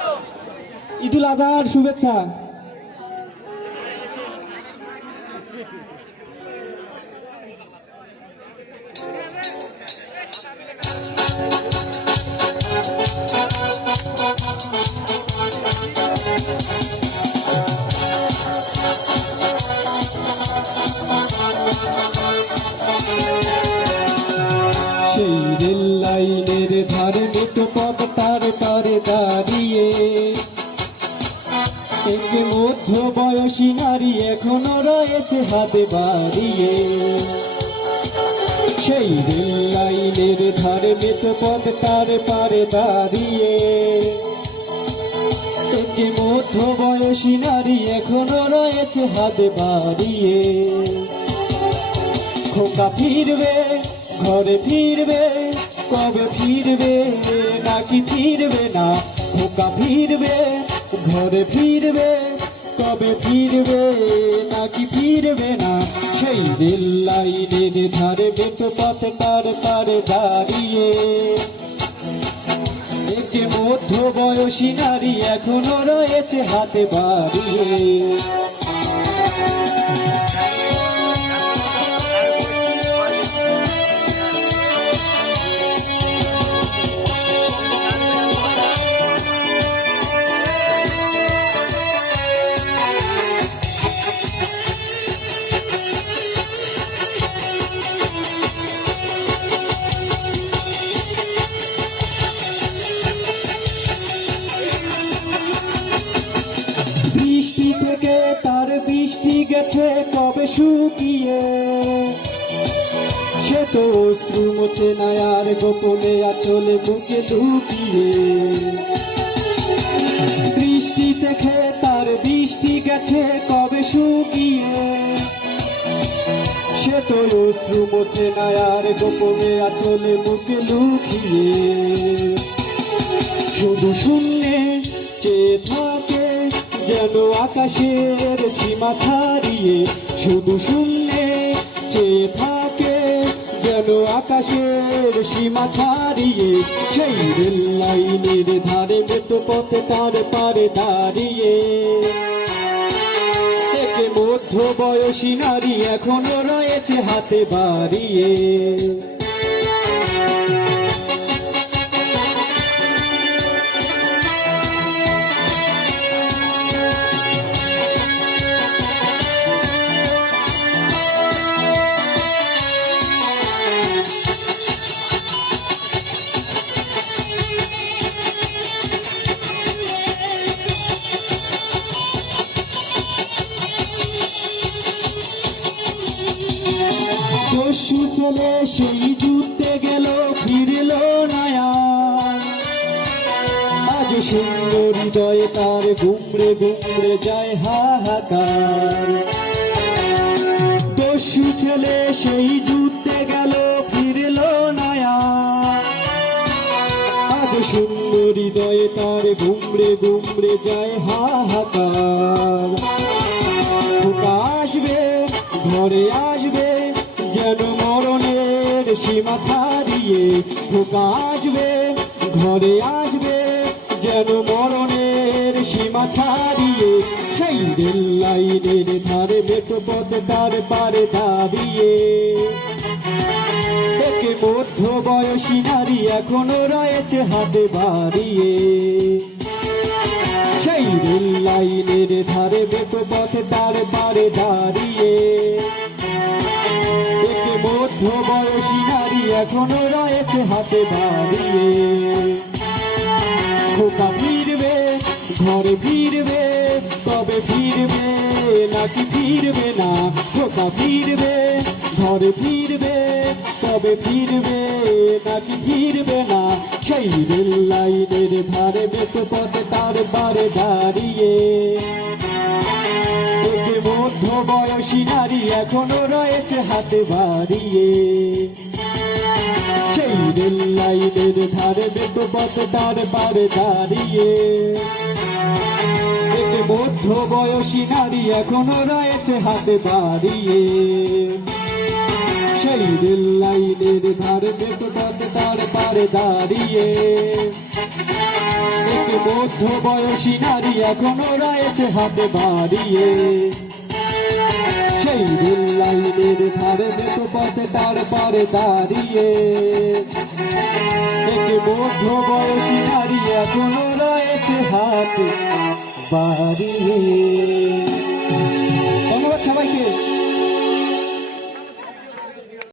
ঈদুল আজহার শুভেচ্ছা। সেই রেল লাইনের ধারে মেটো পথ তারে তারে দাঁড়িয়ে এক মধ্য বয়সী নারী এখনো রয়েছে হাতে বাড়িয়ে। সেই রেল লাইনের ধারে মেটো পথ তারে পারে দাঁড়িয়ে এক মধ্য বয়সী নারী এখনো রয়েছে হাতে বাড়িয়ে। খোকা ফিরবে ঘরে ফিরবে, কবে ফিরবে নাকি ফিরবে না? খোকা ফিরবে ঘরে ফিরবে, কবে ফিরবে নাকি ফিরবে না? সেই রেল লাইনের ধারে মেটো পথ তার পারে দাঁড়িয়ে এক মধ্য বয়সী নারী এখনো রয়েছে হাতে বাড়িয়ে। বৃষ্টি থেকে তার বৃষ্টি গেছে কবে শুকিয়ে, সে তো অশ্রু মুছে না আর গোপনে আঁচলে বুকে লুকিয়ে। বৃষ্টি থেকে তার বৃষ্টি গেছে কবে শুকিয়ে, সে তো অশ্রু মুছে না আর গোপনে আঁচলে বুকে লুকিয়ে। শুধু শূন্যে চেয়ে থাকে যেন আকাশের সীমা ছাড়িয়ে, শুধু শূন্যে চেয়ে থাকে যেন আকাশের সীমা ছাড়িয়ে। সেই রেল লাইনের ধারে মেটো পথে তার পারে দাঁড়িয়ে এক মধ্য বয়সী নারী এখনো রয়েছে হাতে বাড়িয়ে। দস্যু ছেলে সেই যুদ্ধে গেল ফিরল না আর, আজ সুন্দর হৃদয়ে তার গুমড়ে গুমড়ে যায় হাহাকার। দস্যু ছেলে সেই যুদ্ধে গেল ফিরল না আর, আজ সুন্দর হৃদয়ে তার গুমড়ে গুমড়ে যায় হাহাকার। খোকা আসবে ঘরে আসবে যেন মরণের সীমা ছাড়িয়ে, খোকা আসবে ঘরে আসবে যেন মরণের সীমা ছাড়িয়ে। সেই রেল লাইনের ধারে মেটো পথ তার পারে দাঁড়িয়ে এক মধ্য বয়সী নারী এখনো রয়েছে হাতে বাড়িয়ে। সেই রেল লাইনের ধারে মেটো পথ তার পারে দাঁড়িয়ে এক মধ্য বয়সী নারী এখনো রয়েছে হাতে বাড়িয়ে। খোকা ফিরবে ঘরে ফিরবে, কবে ফিরবে নাকি ফিরবে না? খোকা ফিরবে ঘরে ফিরবে, কবে ফিরবে নাকি ফিরবে না? সেই রেল লাইনের ধারে মেটো পথ তার পারে দাঁড়িয়ে এক মধ্য বয়সী নারী এখনো রয়েছে হাতে বাড়িয়ে। সেই রেল লাইনের ধারে মেটো পথ তার পারে দাঁড়িয়ে এক মধ্য বয়সী নারী এখনো রয়েছে হাতে বাড়িয়ে। সেই রেল লাইনের ধারে মেটো পথ তার পারে দাঁড়িয়ে একে মধ্য বয়সী নারী এখনো রয়েছে হাতে বাড়িয়ে সেই রেল লাইনের ধারে মেঠো পথে তারপরে দাঁড়িয়ে একে মধ্য বয়সী নারী এখনো রয়েছে হাতে বাড়িয়ে। ধন্যবাদ সবাইকে।